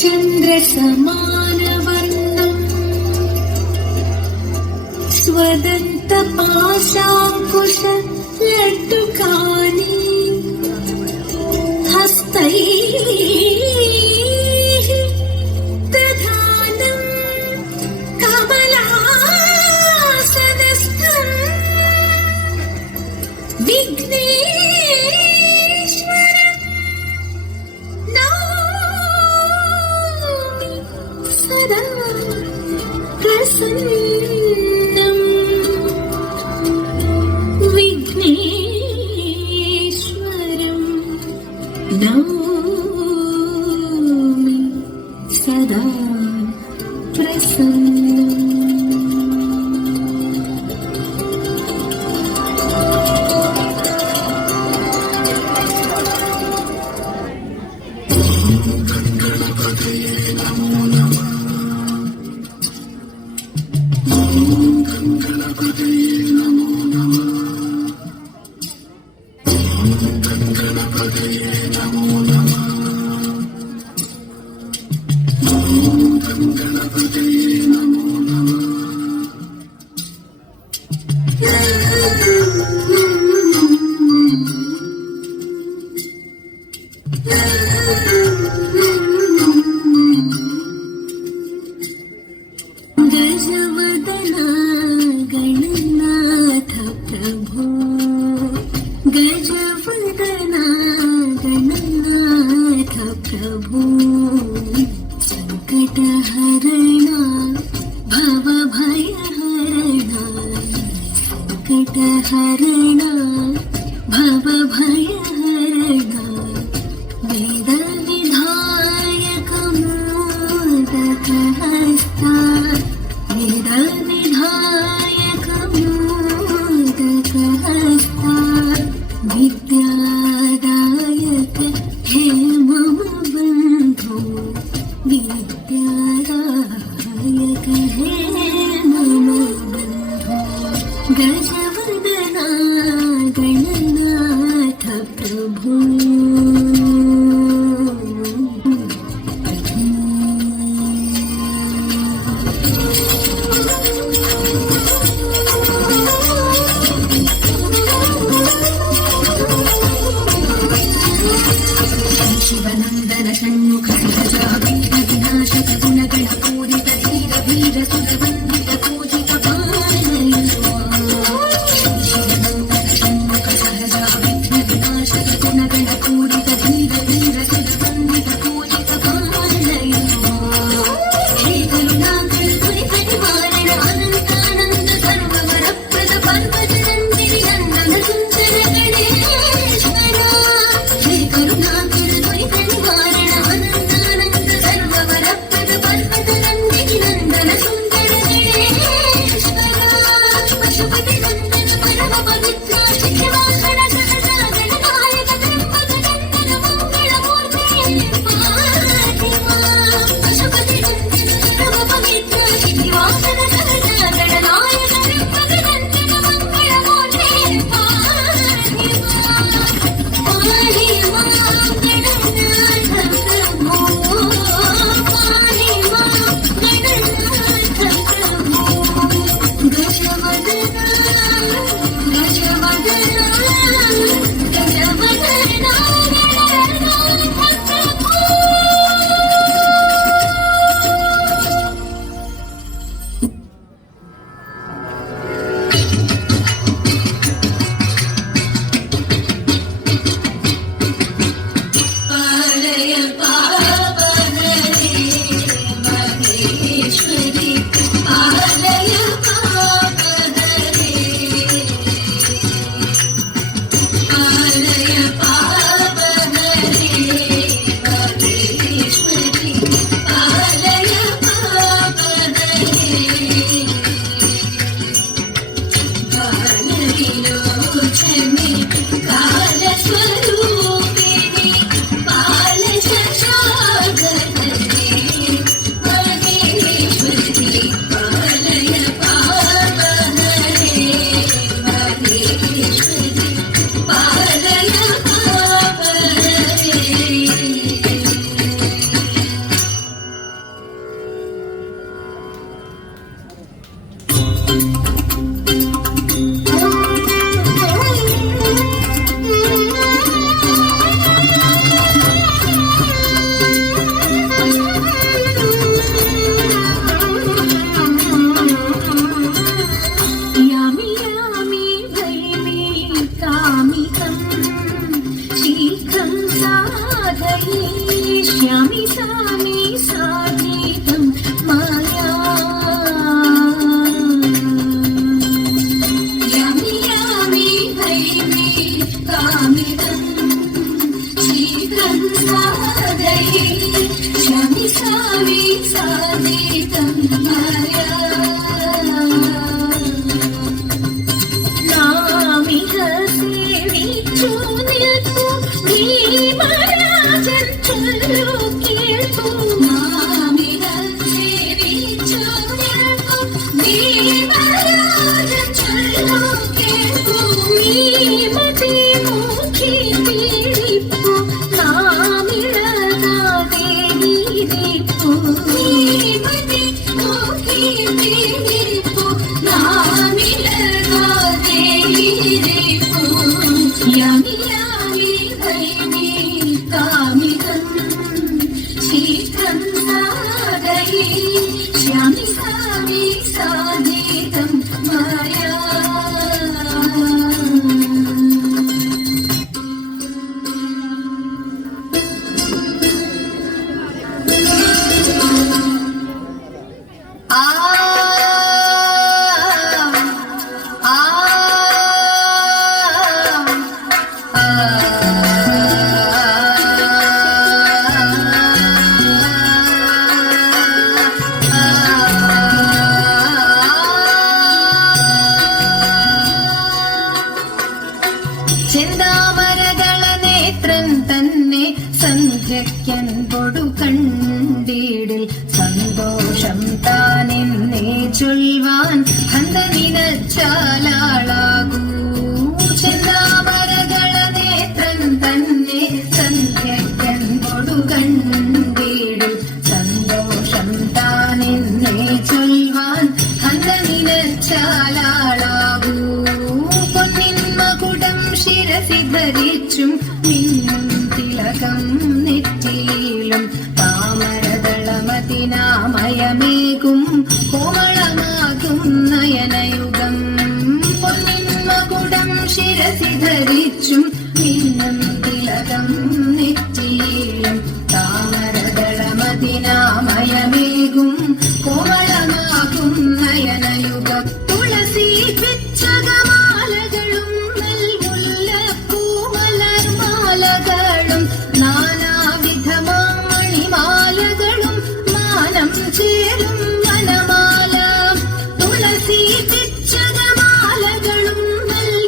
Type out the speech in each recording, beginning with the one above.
चन्द्रसमानवर्णम् स्वदन्तपाशाङ्कुश लड्डुकानि हस्तैः दधानं कमलासनस्थम् विघ्नेश्वरं नौमि सदा प्रसन्नं विघ्नेश्वरं नौमि सदा प्रसन्नम्. गणपतये नमो नमः. गणपतये नमो नमः. गणपतये नमो नमः. गणपतये नमो नमः. गजवदना गणनाथ प्रभो गजवदना गणनाथ प्रभो संकटहरणा भवभयहरणा संकटहरणा भवभयहरणा वेदविधायक मोदकहस्ता वेदविधायक मोदकहस्ता विद्यादायक हे मम बन्धो विद्यादायक हे मम बन्धो गजवदना गणनाथ प्रभो. शिवनन्दन षण्मुख सहजा वीर विनाशक गुणगण पूरित धीर धीर सुरवन् സാധിതം മായാ നാമിക സേവിച്ചു നിൽപ്പു ഭീമരാജൻ ചൊല്ലു കേൾപ്പു നാമിക സേവിച്ചു നിൽപ്പു ഭീമരാജൻ ചൊല്ലു കേൾപ്പു നീമതി മുഖി പീഡിപ്പു നാമിഴകാതെ ഇരിപ്പു നീമതി മുഖി പീഡിപ്പു നാമിഴകാതെ ഇരിപ്പു യാമി യാമി വൈമി കാമികം ശീതം സാഗയി ശ്യാമി സാമി സാധിതം മായാ ചെന്താമരകള നേത്രൻ തന്നെ സന്ധ്യയ്ക്കൻപൊടു കണ്ടിടിൽ സന്തോഷം താനെന്നേ ചൊൽവാൻ ഹന്ത നിനച്ചാലാളാകൂ ചെന്താമരകള നേത്രൻ തന്നെ സന്ധ്യയ്ക്കൻപൊടു കണ്ടിടിൽ സന്തോഷം താനെന്നേ ചൊൽവാൻ ഹന്ത നിനച്ചാലാളാകൂ ശിരസി ധരിച്ചും മിന്നും തിലകം നെറ്റിയിലും താമരദളമതിനാമയമേകും കോമളമാകും നയനയുഗം പൊന്നിന്മകുടം ശിരസി ധരിച്ചും മിന്നും തിലകം നെറ്റിയിലും താമരദളമതിനാമയമേകും കോമളമാകും നയനയുഗം തുളസി പിച്ചകമാലകളും നാനാവിധമാണിമാലകളും മാനം ചേരും വനമാല തുളസി പിച്ചകമാലകളും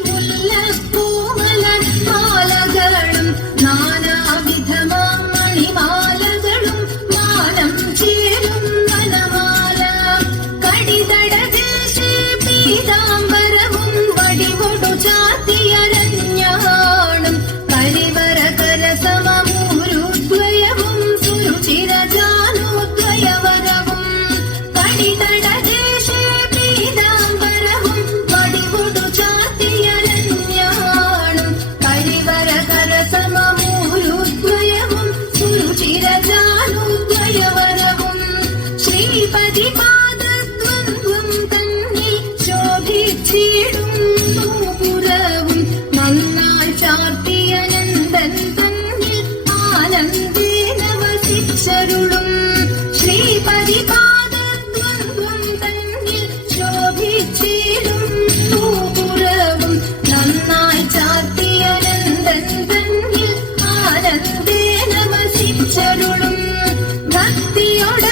മുല്ലപ്പൂമലർമാലകളും നാനാവിധമാണിമാലകളും മാനം ചേരും വനമാല കടിതടദേശേ പീതാംബരവും വടികൊടു ചാത്തിയരഞ്ഞാണും പരിവരകരസമൂരുദ്വയവും സുരുചിരജാനുദ്വയവരവും കടിതടദേശേ പീതാംബരവും വടികൊടു ചാത്തിയരഞ്ഞാണും പരിവരകരസമൂരുദ്വയവും സുരുചിരജാനുദ്വയവരവും ശ്രീപതി പാദദ്വന്ദ്വം തന്നിൽ ശോഭിച്ചിടും നൂപുരവും നന്നായി ചാർത്തിയനന്ദൻ തന്നിൽ ആനന്ദേന വസിച്ചരുളും ശ്രീപതി പാദദ്വന്ദ്വം തന്നിൽ ശോഭിച്ചിടും നൂപുരവും നന്നായി ചാർത്തിയനന്ദൻ തന്നിൽ ആനന്ദേന വസിച്ചരുളും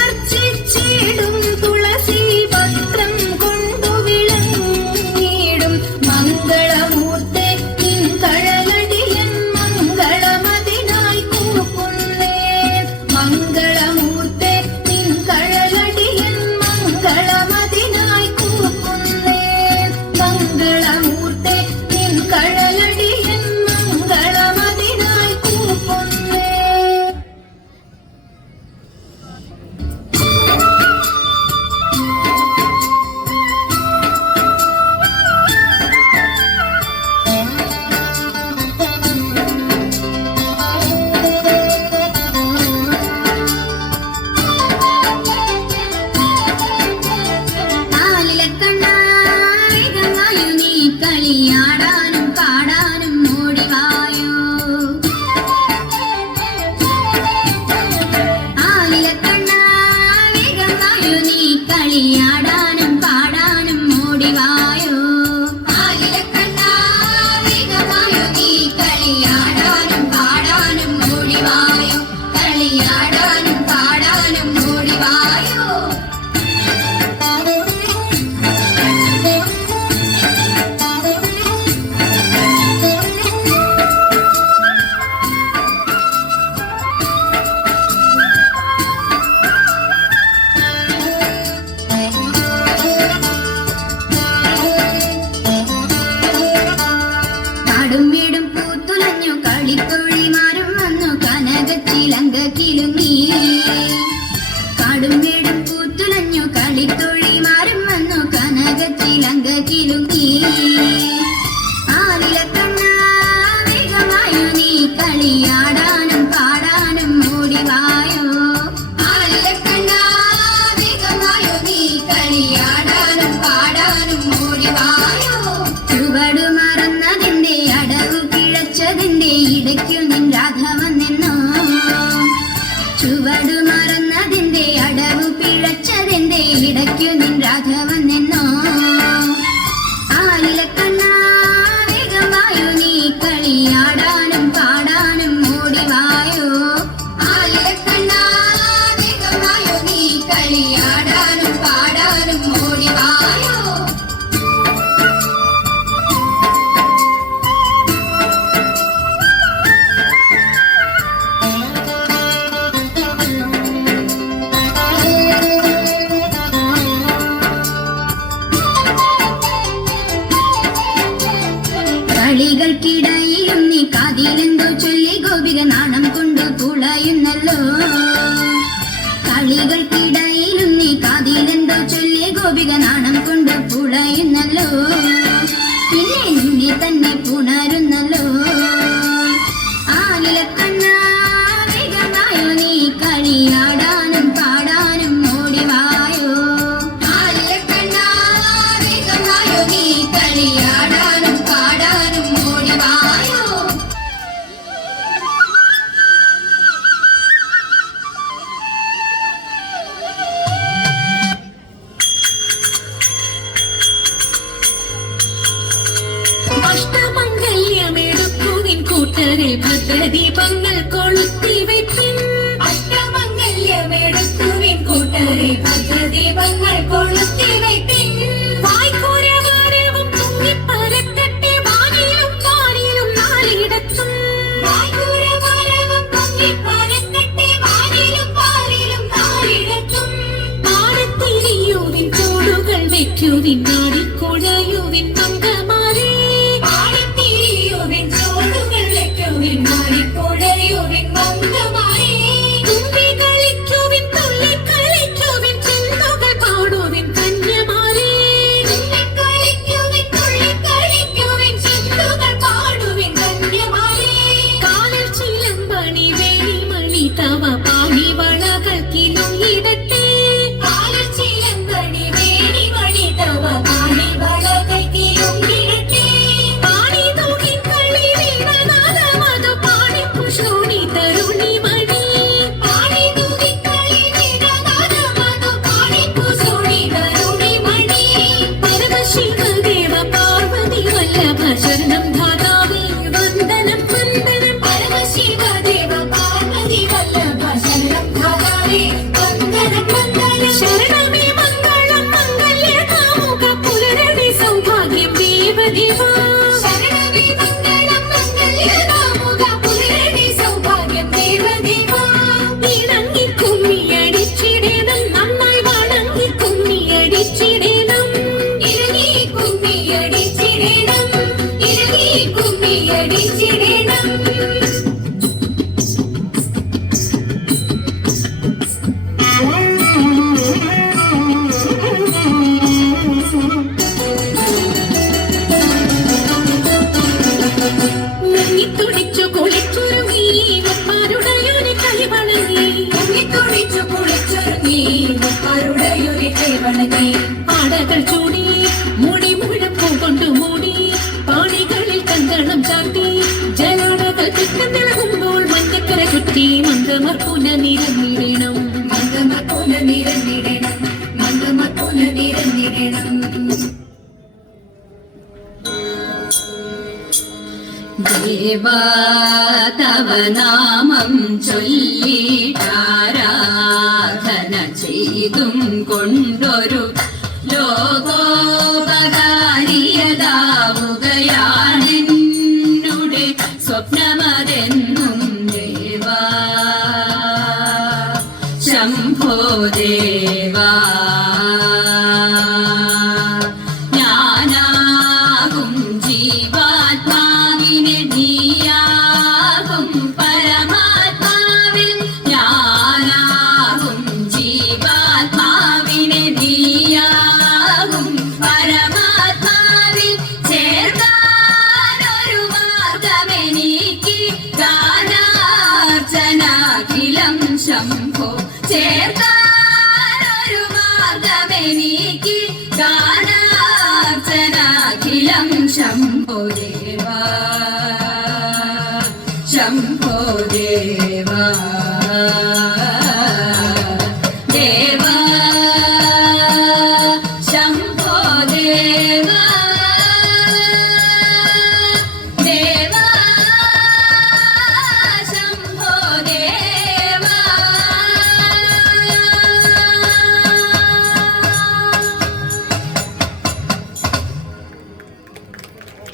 ഭക്തിയൊടർച്ചിടും തുളസി പത്രം കൊണ്ടു വിളങ്ങിടും മംഗളമൂർത്തെ നിൻ കഴലടിയൻ മംഗളമതിനായി കൂക്കുന്നേ മംഗളമൂർത്തെ നിൻ കഴലടിയൻ മംഗളമതിനായി കൂക്കുന്നേ മംഗളമൂർത്തെ നിൻ കഴലടിയൻ മംഗളമതിനായി കൂക്കുന്നേ കളിയാടാനും പാടാനും ഓടിവായോ ആലിലക്കണ്ണാവേഗമായോ നീ കളിയാടാനും പാടാനും ഓടിവായോ ആലിലക്കണ്ണാവേഗമായോ നീ കളിയാടാനും പാടാനും ഓടിവായോ കളിയാടാനും പാടാനും ഓടിവായോ തോഴിമാരും വന്നു കനകത്തിലങ്ക കിലുങ്ങി. ആലിലക്കണ്ണ വേഗമായോ നീ കളിയാടാനും പാടാനും ഓടിവായോ. ആലിലക്കണ്ണ വേഗമായോ നീ കളിയാടാനും പാടാനും ഓടിവായോ. ചുവടു മറന്നതിന്റെ അടവു പിഴച്ചതിന്റെ ഇടയ്ക്കു നിൻ രാധ വന്നെന്നോ. ചുവടു മറന്നതിന്റെ അടവു പിഴച്ചതിന്റെ ഇടയ്ക്കു നിൻ രാധ വന്നെന്നോ. ആലിലക്കണ്ണ വേഗമായോ നീ കളിയാടാനും പാടാനും ഓടിവായോ. ആലിലക്കണ്ണ വേഗമായോ നീ കളിയാടാനും പാടാനും ഓടിവായോ. കളികൾക്കിടയിലും നീ കാതിലെന്തോ ചൊല്ലി ഗോപിക നാണം കൊണ്ട് പുളയുന്നല്ലോ. കളികൾക്കിടയിലും നീ കാതിലെന്തോ ചൊല്ലി ഗോപിക നാണം കൊണ്ട് പുളയുന്നല്ലോ. പിന്നെ നിന്നെ തന്നെ പുണരുന്നല്ലോ. ആലിലക്കണ്ണ വേഗമായോ നീ കളിയാടാനും പാടാനും ഓടിവായോ. ആലിലക്കണ്ണ വേഗമായോ നീ കളിയാടാനും പാടാനും ഓടിവായോ. അഷ്ടമംഗല്യമെടുക്കുവിൻ കൂട്ടരെ ഭദ്രദീപങ്ങൾ കൊളുത്തി വയ്ക്കും. അഷ്ടമംഗല്യമെടുക്കുവിൻ കൂട്ടരെ ഭദ്രദീപങ്ങൾ കൊളുത്തി വയ്ക്കും. വായ്ക്കൂരവാരവും പൊങ്ങിപ്പരക്കട്ടെ വാനിലും പാനിലും നാലിടത്തും. വായ്ക്കൂരവാരവും പൊങ്ങിപ്പരക്കട്ടെ വാനിലും പാനിലും നാലിടത്തും. പാടത്തിരിയുവിൻ തോടുകൾ വെക്കുവിൻ നാടിക്കുഴയുവിൻ മംഗമാരേ. പാടത്തിരിയുവിൻ തോടുകൾ വെക്കുവിൻ നാടിക്കുഴയുവിൻ മംഗമാരേ. തുമ്പി കളിക്കുവിൻ തുള്ളി കളിക്കുവിൻ ചെന്നുകൾ പാടുവിൻ കന്യമാരേ. തുള്ളി കളിക്കുവിൻ തുള്ളി കളിക്കുവിൻ ചെന്നുകൾ പാടുവിൻ കന്യമാരേ. കാലിൽ ചിലമ്പണി വേണിമണി തവ പാണി വളകൾ കിലുങ്ങിടട്ടെ. കാലിൽ ചിലമ്പണി വേണിമണി തവ പാണി വളകൾ കിലുങ്ങിടട്ടെ. പാണി തൂകി കളി വീണനാദമതു പാണി പുഷ്ണോണി തരുണി മണി. പാണി തൂകി കളി വീണനാദമതു പാണി പുഷ്ണോണി തരുണി മണി. പരമശിവദേവ പാർവതി വല്ലഭ ശരണം ധാതാവേ വന്ദനം വന്ദനം. പരമശിവദേവ പാർവതി വല്ലഭ ശരണം ധാതാവേ വന്ദനം വന്ദനം. ശരണമേ മംഗളം മംഗല്യകാമുക പുലരവി സൗഭാഗ്യം ദേവദേവ. ശരണമേ മംഗളം മംഗല്യകാമുക പുലരവി സൗഭാഗ്യം ദേവദേവ. ഇണങ്ങി കുമ്മിയടിച്ചിടേണം നന്നായി വണങ്ങി കുമ്മിയടിച്ചിടേണം. ഇണങ്ങി കുമ്മിയടിച്ചിടേണം ഇണങ്ങി കുമ്മിയടിച്ചിടേണം. മുങ്ങിത്തുടിച്ചു കുളിച്ചൊരുങ്ങി മുപ്പാരുടയൊരു കൈവണങ്ങി. മുങ്ങിത്തുടിച്ചു കുളിച്ചൊരുങ്ങി മുപ്പാരുടയൊരു കൈവണങ്ങി. ആടകൾ ചൂടി മുടി മുഴപ്പൂ കൊണ്ടു മൂടി പാണികളിൽ കങ്കണം ചാട്ടി. ജലാടകൾ തിളങ്ങുമ്പോൾ മഞ്ഞക്കര ചുറ്റി മന്ദമർപ്പുന നിരന്നിടണം. മന്ദമർപ്പുന നിരന്നിടണം മന്ദമർപ്പുന നിരന്നിടണം. ദേവാ തവ നാമം ചൊല്ലിട്ടാരാധന ചെയ്തും കൊണ്ടൊരു ലോകോപകാരിയതാവുകയാണെന്നുടെ സ്വപ്നമതെന്നും ദേവാ. ശംഭോ ദേവാ ഞാനാകും ജീവാത്മാവിനെ നീയാകും പരമാത്മാവിൽ. ഞാനാകും ജീവാത്മാവിനെ നീ ശംഭോ ദേവാ ശംഭോ ദേവാ ദേവാ